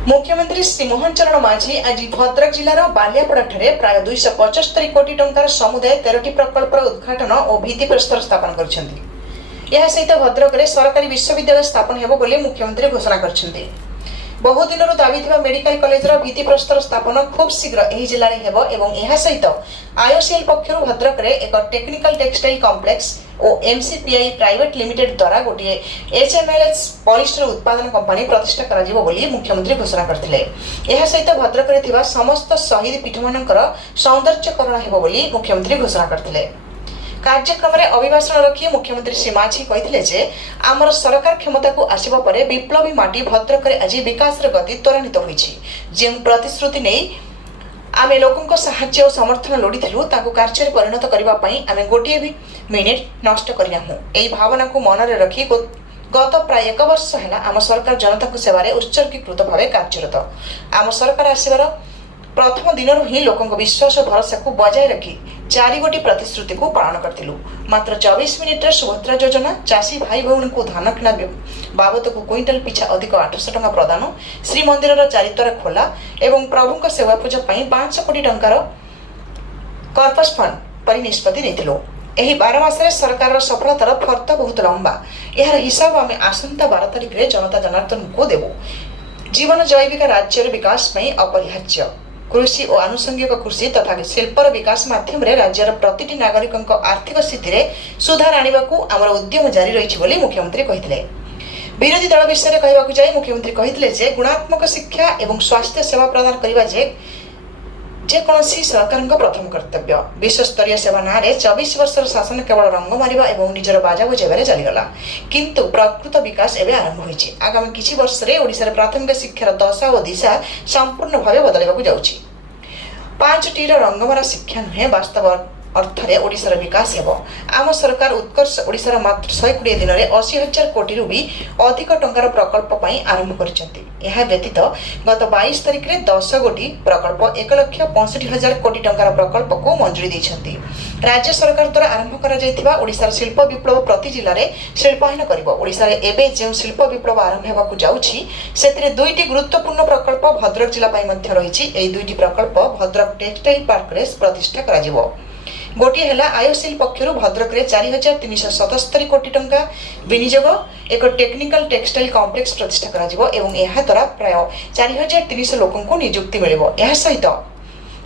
मुख्यमंत्री श्री मोहन चरण माझी आज भद्रक जिलार बालियापड़ाଠାରେ प्राय 275 कोटी टंकार समुदाय 13टी प्रकल्पर उद्घाटन और भित्तिप्रस्तर स्थापन करछन्ती। यह सहित भद्रक रे सरकारी विश्वविद्यालय स्थापन हेबो बोली मुख्यमंत्री घोषणा करछन्ती। बहु दिनरु दाबी थिबा मेडिकल कॉलेजर भित्तिप्रस्तर स्थापन खूब शीघ्र एही जिल्ला रे हेबो एवं यह सहित आईओसीएल पक्षरु भद्रक रे एक टेक्निकल टेक्सटाइल कॉम्प्लेक्स और एमसीपीआई प्राइवेट लिमिटेड द्वारा गोटे एचएमएलएस पॉलिस्टर उत्पादन कंपनी प्रतिष्ठा करा जिवो बोली मुख्यमंत्री घोषणा करथिले। यह सहित भद्रक रे थिबा समस्त शहीद पीठमानकर सौंदर्यकरण हेबो बोली मुख्यमंत्री घोषणा करथिले। कार्यक्रम में अभिभाषण रखी मुख्यमंत्री श्री माझी कहते जे आमर सरकार क्षमता को आसिबा परे विप्लवी माटी भद्रक रे आज विकास गति त्वरान्वित होईछि। जे प्रतिश्रुति नहीं आमे लोकंको साहाय्य और समर्थन लोड़ीथिलु ताकू कार्य परिणत करबा पई आमे गोटिए भी मिनिट नष्ट करिनाहु। एई भावना को मन रे रखी गत प्राय 1 वर्ष हैला आम सरकार जनता को सेवारे उत्सर्गीकृत भावे कार्यरत। आम सरकार आसिबार प्रथम दिन ही लोकों विश्वास और भरोसा को बजाय रखी 4 गोटी प्रतिश्रुति को पालन करथिलु। मात्र 24 मिनिट रे सुभद्रा योजना, चाषी भाई भौणी को धान किणा बाबद को क्विंटाल पिछा अधिक 800 टंका प्रदान, श्री मंदिर चारिद्वार खोला एवं प्रभु सेवा पूजा 500 कोटी टंकार कर्पस फंड पर निष्पत्ति नेथिलु। एही 12 मासरे सरकार सफलतार फर्त बहुत लंबा। यार हिसाब आमे आसंता 12 तारिख रे जनता जनार्दन को देबो। जीवन जैविक राज्यर विकास में अपरिहार्य कृषि और आनुषंगिक कृषि तथा शिल्पर विकास माध्यम रे राज्यर प्रतिटी नागरिक आर्थिक स्थिति रे सुधार आने आमर उद्यम जारी रही बोली मुख्यमंत्री कहिथिले। विरोधी दल विषय में कहवाकू जाय मुख्यमंत्री कहिथिले जे गुणात्मक शिक्षा एवं स्वास्थ्य सेवा प्रदान करबा जे कौनसी सरकार प्रथम कर्तव्य। विश्व स्तरीय सेवा ना 24 वर्षर शासन केवल रंग मारिबा एवं निजर बाजा बजाइबारे चलीगला, किंतु प्रकृत विकास एवं आरंभ होइछि। आगामी किछि वर्ष रे ओडिसा प्राथमिक शिक्षार दशा और दिशा संपूर्ण भाव बदलैबाकू जाउछि। 5टी रंगमारा शिक्षा नुहे वास्तव अर्थरे ओडिसार विकास हेबो। आम सरकार उत्कर्ष ओडिसार मात्र 120 दिन में 80,000 कोटी रु भी अधिक टंकार प्रकल्प पई आरंभ करिसेंती। यह व्यतीत गत 22 तारिख रे 10 गोटी प्रकल्प 1,65,000 कोटी टंकार प्रकल्प को मंजूरी दैछंती। राज्य सरकार द्वारा आरंभ करा जायथिबा ओडिसार शिल्प विप्लव प्रति जिल्ला रे शिल्पायन करिवो। ओडिसा रे एबे जे शिल्प विप्लव आरंभ हेबाकू जाउछि सेतिरे 2टी गुरुत्वपूर्ण प्रकल्प भद्रक जिल्ला पई मध्य रहिछि। एई 2टी प्रकल्प भद्रक टेक्सटाइल पार्क रे प्रतिष्ठा करा जिवो। गोटे है आईओसीएल पक्षर भद्रक रे 4,377 कोटी टंका विनियोग एक टेक्निकल टेक्सटाइल कॉम्प्लेक्स प्रतिष्ठा करा जिवो एवं यह द्वारा प्राय 4,300 लोकों को नियुक्ति मिलिबो। यह सहित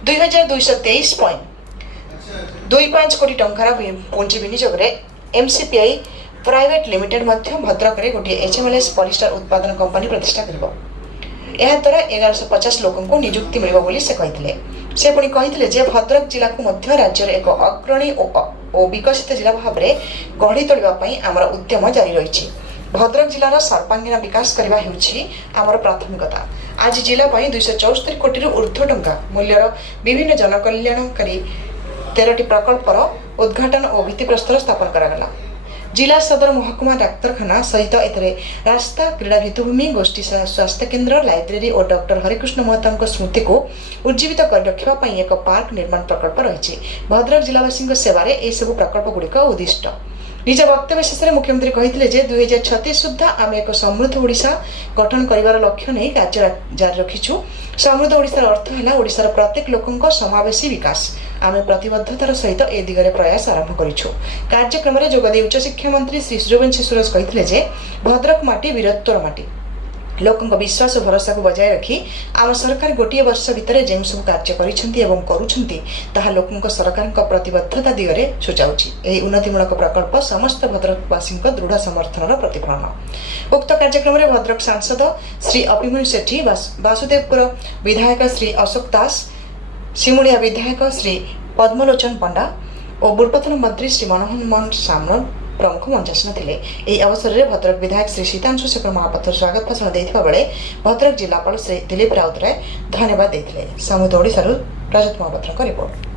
2,223.25 कोटी टंकार पुंजी विनियोग रे एमसीपीआई प्राइवेट लिमिटेड मध्य भद्रक रे गोटे एचएमएलएस पॉलिस्टर उत्पादन कंपनी प्रतिष्ठा करिवो। यह द्वारा 1150 लोकों को नियुक्ति मिलिबो बोली से कहिथिले। से पुणी कहिथिले जे भद्रक जिला को मध्य राज्य एक अग्रणी और विकसित जिला भाव में गढ़ी तोलिबा पई आमर उद्यम जारी रहिछि। भद्रक जिलार सर्वांगीन विकास करबा हेउछि आमर प्राथमिकता। आज जिला पई 274 कोटी रु ऊर्ध्व टंका मूल्यर विभिन्न जनकल्याणकारी 13टी प्रकल्पर उद्घाटन और भित्तिप्रस्तर स्थापन करागला। जिला सदर महकुमा डाक्तरखाना सहित एथरे रास्ता, क्रीड़ा भित्तिभूमि, गोष्ठी स्वास्थ्य केन्द्र, लाइब्रेरी और डॉक्टर हरिकृष्ण महतांको स्मृति को उज्जीवित कर रखिबा पई एक पार्क निर्माण प्रकल्प रहिछि। भद्रक जिलावासी सेवारे ए सब प्रकल्प गुड़िक उद्दिष्ट। निज वक्तव्य शेष में मुख्यमंत्री कहिथिले जे 2036 सुद्धा आम एक समृद्ध ओडिशा गठन करिवार लक्ष्य नहीं कार्य जारी रखिछु। समृद्ध ओडिशार अर्थ है ओडिशार प्रत्येक लोकंको समावेशी विकास। आम प्रतिबद्धतार सहित ए दिगरे प्रयास आरंभ करिछु। कार्यक्रम में जोगदे उच्च शिक्षा मंत्री श्री सूर्यवंशी सुरेश कहिथिले जे भद्रक माटी वीरत्वर माटी। लोकों विश्वास और भरोसा को बजाय रखी आम सरकार गोटे वर्ष भितर जो सब कार्य करुछंती ताहा लोकों सरकार प्रतिबद्धता दिगरे सूचाउछि। एही उन्नतिमूलक प्रकल्प समस्त भद्रकवासी दृढ़ समर्थन प्रतिफलन। उक्त कार्यक्रम में भद्रक सांसद श्री अभिमन्यु सेठी, वासुदेवपुर विधायक श्री अशोक दास, सिमुलिया विधायक श्री पद्मलोचन पंडा और पूर्वतन मंत्री श्री मनोहर सामल प्रमुख मंचासीन थे। यह अवसर में भद्रक विधायक श्री शीतांशु शेखर महापात्र स्वागत भाषण देथिबा बेले भद्रक जिलापाल श्री दिलीप राउतराय धन्यवाद देथिले। समूह ओडिशारू रजत महापात्र रिपोर्ट।